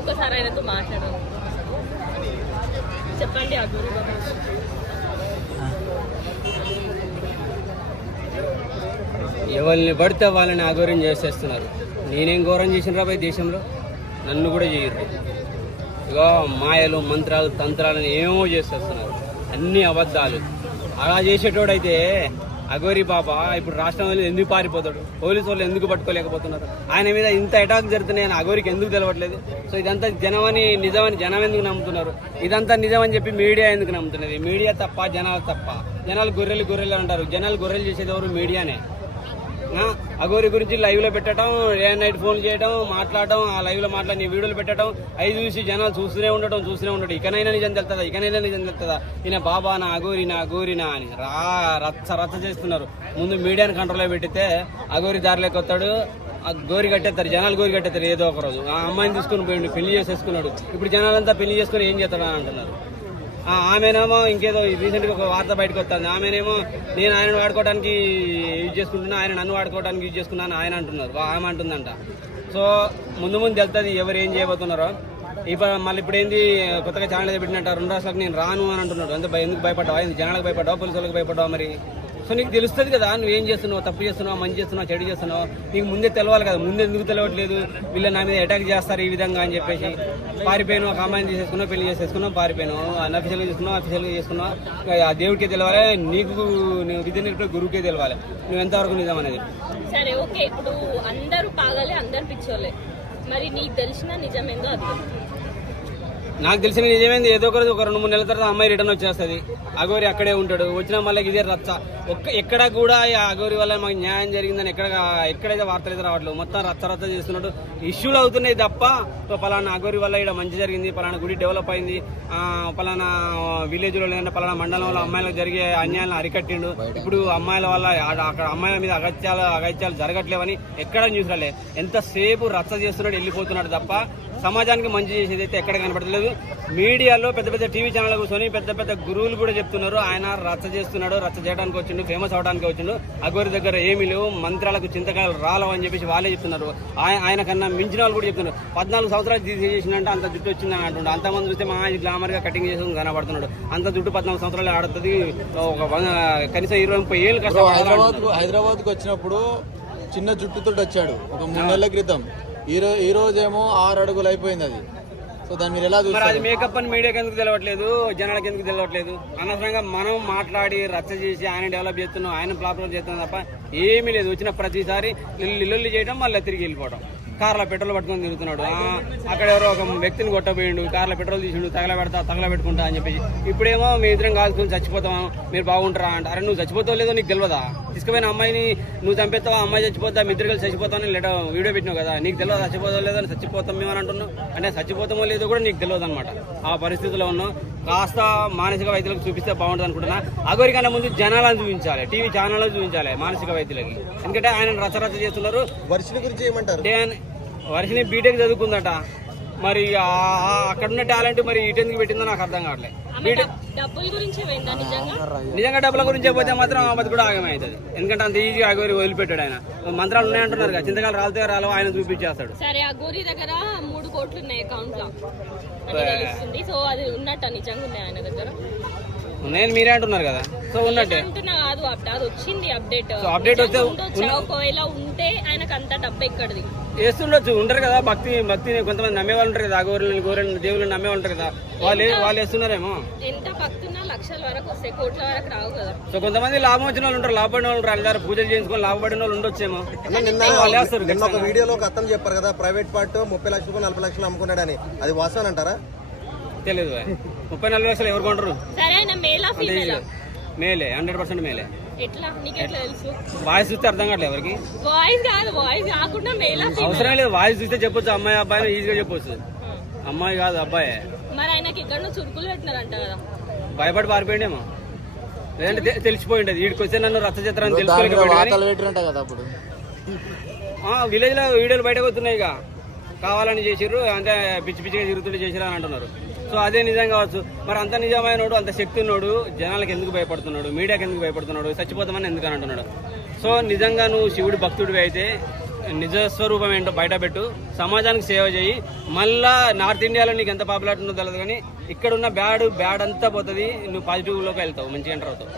ఒకసారి ఆయనతో మాట్లాడాను చెప్పండి ఆ గురు ఎవరిని పడితే వాళ్ళని ఆఘోరం చేసేస్తున్నారు. నేనేం ఘోరం చేసినరా పోయి దేశంలో? నన్ను కూడా చేయరు ఇగో మాయలు మంత్రాలు తంత్రాలను ఏమో చేసేస్తున్నారు. అన్ని అబద్ధాలు. అలా చేసేటోడైతే అఘోరి బాబా ఇప్పుడు రాష్ట్రం వాళ్ళు ఎందుకు పారిపోతాడు? పోలీసు వాళ్ళు ఎందుకు పట్టుకోలేకపోతున్నారు? ఆయన మీద ఇంత అటాక్ జరుగుతున్నాయని అఘోరికి ఎందుకు తెలవట్లేదు? సో ఇదంతా జనమని నిజమని జనం ఎందుకు నమ్ముతున్నారు? ఇదంతా నిజమని చెప్పి మీడియా ఎందుకు నమ్ముతున్నది? మీడియా తప్ప జనాలు తప్ప. జనాలు గొర్రెలు గొర్రెలు అంటారు. జనాలు గొర్రెలు చేసేది ఎవరు? మీడియానే. అఘోరి గురించి లైవ్లో పెట్టడం డే అండ్ నైట్ ఫోన్ చేయడం మాట్లాడడం ఆ లైవ్లో మాట్లాడి వీడియోలు పెట్టడం అవి చూసి జనాలు చూస్తూనే ఉండటం చూస్తూనే ఉండటం. ఇకనైనా నిజం తెలుతుందా ఇకనైనా నిజం తెలుతుందా ఈయన బాబా నా అఘోరి నా అఘోరినా అని రా రచ్చ రచ్చ చేస్తున్నారు. ముందు మీడియాని కంట్రోల్లో పెట్టితే అఘోరి దారిలోకి వస్తాడు ఆ గోరి కట్టేస్తారు జనాలు గోరి కట్టేస్తారు ఏదో ఒక రోజు. ఆ అమ్మాయిని తీసుకుని పోయిండు పెళ్ళి చేసేసుకున్నాడు. ఇప్పుడు జనాలంతా పెళ్ళి చేసుకుని ఏం చేస్తాడని అంటున్నారు. ఆమెనేమో ఇంకేదో రీసెంట్గా ఒక వార్త బయటకు వస్తుంది. ఆమెనేమో నేను ఆయన వాడుకోవడానికి యూజ్ చేసుకుంటున్నా ఆయన నన్ను వాడుకోవడానికి యూజ్ చేసుకున్నాను ఆయన అంటున్నారు. ఆమె అంటుందంట. సో ముందు ముందు తెలుస్తుంది ఎవరు ఏం చేయబోతున్నారో. ఇప్పుడు మళ్ళీ ఇప్పుడు ఏంది కొత్తగా ఛానల్ పెట్టినట్టు రెండు రాష్ట్రాలకు నేను రాను అని అంటున్నాడు. అంత ఎందుకు భయపడ్డావా? ఎందుకు జనాలకు భయపడ్డావా? పోలీసులకు భయపడ్డావు భయపడ్డావా మరి? సో నీకు తెలుస్తుంది కదా నువ్వు ఏం చేస్తున్నావు తప్పు చేస్తున్నావు మంచి చేస్తున్నావు చెడు చేస్తున్నావు నీకు ముందే తెలవాలి కదా ముందే ఎందుకు తెలవట్లేదు వీళ్ళు నా మీద అటాక్ చేస్తారు ఈ విధంగా అని చెప్పేసి. పారిపోయాను ఒక చేసేసుకున్నావు పెళ్ళి చేసేసుకున్నావు పారిపోయినావు అన్అఫిషియల్గా చేసుకున్నావు అఫీషియల్గా చేసుకున్నావు ఆ దేవుడికే తెలవాలి నీకు నువ్వు విద్య నేర్పే గురువుకే తెలవాలి. నువ్వు ఎంతవరకు నిజం అనేది? సరే ఓకే ఇప్పుడు అందరూ పాగాలి అందరు పిచ్చోలే మరి నీకు తెలిసిన నిజం ఏందో అది. నాకు తెలిసిన నిజమైంది? ఏదో ఒక రోజు ఒక రెండు మూడు నెలల తర్వాత అమ్మాయి రిటర్న్ వచ్చేస్తుంది. అగోరి అక్కడే ఉంటాడు. వచ్చిన మళ్ళీ ఇదే రచ్చ. ఒక్క ఎక్కడ కూడా ఈ అగోరి వల్ల మాకు న్యాయం జరిగిందని ఎక్కడ ఎక్కడైతే వార్తలు అయితే రావట్లేదు. మొత్తం రచ్చ రచ్చ చేస్తున్నాడు ఇష్యూలు అవుతున్నాయి తప్ప పలానా అగోరి వల్ల ఇక్కడ మంచి జరిగింది పలానా గుడి డెవలప్ అయింది పలానా విలేజ్లో లేదంటే పలానా మండలంలో అమ్మాయిలకు జరిగే అన్యాయాలను అరికట్టిండు. ఇప్పుడు అమ్మాయిల వల్ల అక్కడ అమ్మాయిల మీద అగత్యాలు అగత్యాలు జరగట్లేవని ఎక్కడ న్యూస్ రాలే ఎంతసేపు రచ్చ చేస్తున్నాడు వెళ్ళిపోతున్నాడు తప్ప సమాజానికి మంచి చేసేది అయితే ఎక్కడ కనపడలేదు మీడియాలో పెద్ద పెద్ద టీవీ ఛానల్ కూర్చొని పెద్ద పెద్ద గురువులు కూడా చెప్తున్నారు. ఆయన రచ్చ చేస్తున్నాడు రచ్చ చేయడానికి వచ్చిండు ఫేమస్ అవడానికి వచ్చిండు. అగోరి దగ్గర ఏమీ లేవు మంత్రాలకు చింతకాయలు రాలవు అని చెప్పేసి వాళ్ళే చెప్తున్నారు. ఆయ- ఆయన కన్నా మించిన వాళ్ళు కూడా చెప్తున్నారు. పద్నాలుగు సంవత్సరాలు తీసేసినంటే అంత జుట్టు వచ్చిందని అంటుండే. అంతమంది చూస్తే మా గ్లామర్గా కటింగ్ చేసి కనబడుతున్నాడు. అంత జుట్టు పద్నాలుగు సంవత్సరాలు ఆడుతుంది. ఒక కనీసం ఇరవై ముప్పై ఏళ్ళు కష్టం హైదరాబాద్కు హైదరాబాద్కు వచ్చినప్పుడు చిన్న జుట్టుతో వచ్చాడు. ఒక మూడు నెలల క్రితం. ఈ రోజు ఈ రోజేమో ఆరు అడుగులు అయిపోయింది అది. సో దాన్ని మీరు ఎలా మరి చూస్తారు? అది మేకప్ అని మీడియాకి ఎందుకు తెలవట్లేదు? జనాలకు ఎందుకు తెలవట్లేదు? అనవసరంగా మనం మాట్లాడి రచ్చ చేసి ఆయన డెవలప్ చేస్తున్నాం ఆయన ప్రాబ్లం చేస్తున్నాం తప్ప ఏమీ లేదు. వచ్చిన ప్రతిసారి లిల్లు లిల్లు చేయడం మళ్ళీ తిరిగి వెళ్ళిపోవడం కార్లో పెట్రోల్ పట్టుకొని తిరుగుతున్నాడు. అక్కడ ఎవరో ఒక వ్యక్తిని కొట్టబోయిండు కార్లో పెట్రోల్ తీసిండు తగల పెడతా తగల పెట్టుకుంటా అని చెప్పేసి. ఇప్పుడేమో మీ ఇద్దరం కాల్చుకొని చచ్చిపోతాం మీరు బాగుంటారా అంట. అరే నువ్వు చచ్చిపోతావు లేదో నీకు తెలియదా తీసుకుపోయిన అమ్మాయిని నువ్వు చంపేస్తావా? అమ్మాయి చచ్చిపోతా మీ ఇద్దరు కలిసి చచ్చిపోతామని లేట వీడియో పెట్టినావు కదా. నీకు తెలియదు చచ్చిపోతావు లేదో చచ్చిపోతాం మేము అని అంటున్నావు? అంటే చచ్చిపోతామో లేదో కూడా నీకు తెలియదు అనమాట ఆ పరిస్థితిలో ఉన్నావు. కాస్త మానసిక వైద్యులకు చూపిస్తే బాగుంటుంది అనుకుంటున్నా. అగోరి కన్నా ముందు జనాలను చూపించాలి. టీవీ ఛానల్లో చూపించాలి మానసిక వైద్యులకి. ఎందుకంటే ఆయన రచరచ చేస్తున్నారు. వర్షిని గురించి ఏమంటారు? వర్షిని బీటెక్ చదువుకుందట. మరి ఆ- అక్కడున్న టాలెంట్ మరి ఇటెందుకు పెట్టిందో నాకు అర్థం కావట్లేదు. నిజంగా? డబ్బుల గురించి పోతే మాత్రం ఆ కూడా ఆగమవుతుంది ఎందుకంటే అంత ఈజీగా అగోరి వదిలిపెట్టాడు ఆయన. మంత్రాలు ఉన్నాయంటున్నారు కదా చింతకాలు రాలితే రాలో ఆయన చూపించేస్తాడు. సరే ఆ గోరి దగ్గర మూడు కోట్లు ఉన్నాయి అకౌంట్లో. సో అది ఉన్నట్ట నిజంగా ఆయన దగ్గర. నేను మీరే అంటున్నారు కదా? సో ఉన్నట్టే. అంటున్నా కాదు అప్- అది వచ్చింది అప్డేట్. సో update వస్తే ఉండొచ్చు? ఒకవేళ ఉంటే ఆయనకు అంత డబ్బు ఎక్కడిది? వేస్తుండొచ్చు ఉంటారు కదా భక్తి భక్తిని కొంతమంది నమ్మే వాళ్ళు ఉంటారు కదా అగోరులను గోరెలను దేవుళ్ళని నమ్మే ఉంటారు కదా వాళ్ళు వాళ్ళు వేస్తున్నారేమో ఎంత భక్తున్నా లక్షల వరకు వస్తాయి కోట్ల వరకు రావు కదా. సో కొంతమంది లాభం వచ్చిన వాళ్ళు ఉంటారు లాభపడిన వాళ్ళు ఉంటారు అందరు పూజలు చేయించుకొని లాభపడిన వాళ్ళు ఉండొచ్చేమో. అన్న నిన్న వాళ్ళు వేస్తారు నిన్న ఒక వీడియోలో ఒక అతను చెప్పారు కదా ప్రైవేట్ పార్ట్ ముప్పై లక్షలకు నలభై లక్షలు అమ్ముకున్నాడని. అది వాస్తవం అంటారా తెలియదు బాయ్. ముప్పై నలభై లక్షలు ఎవరు కొంటారు? మేలా ఫీమేలా మేలే హండ్రెడ్ పర్సెంట్ మేలే. ఎట్లా? నీకెట్లా తెలుసు? వాయిస్ చూస్తే అర్థం కావట్లేదు ఎవరికి? వాయిస్ కాదు వాయిస్ కాకుండా మేలా అవసరం లేదు వాయిస్ చూస్తే చెప్పొచ్చు అమ్మాయి అబ్బాయి ఈజీగా చెప్పొచ్చు. అమ్మాయి కాదు అబ్బాయి. మరి ఆయనకి ఎక్కడో చురుకులు పెట్టినారంట కదా. భయపడి పారిపోయిండేమో. లేదంటే తెలిసిపోయిండేది. వీడికి వస్తే నన్ను రచ్చ చిత్రాన్ని తెలుసుకోలేకపోయాడు విలేజ్లో వీడియోలు బయటకు వస్తున్నాయి ఇక. కావాలని చేసిర్రు అంటే పిచ్చి పిచ్చిగా తిరుగుతుంటే చేసిరు అని అంటున్నారు. సో అదే నిజం కావచ్చు. మరి అంత నిజమైనోడు అంత శక్తి ఉన్నోడు జనాలకు ఎందుకు భయపడుతున్నాడు? మీడియాకి ఎందుకు భయపడుతున్నాడు? చచ్చిపోతామని ఎందుకు అని అంటున్నాడు. సో నిజంగా నువ్వు శివుడు భక్తుడివి అయితే నిజ స్వరూపం ఏంటో బయట పెట్టు. సమాజానికి సేవ చేయి. మళ్ళా నార్త్ ఇండియాలో నీకు ఎంత పాపులారిటీ ఉందో తెలియదు కానీ ఇక్కడ ఉన్న బ్యాడ్ బ్యాడ్ అంతా పోతుంది. నువ్వు పాజిటివ్లోకి వెళ్తావు. మంచిగా ఎంటర్ అవుతావు.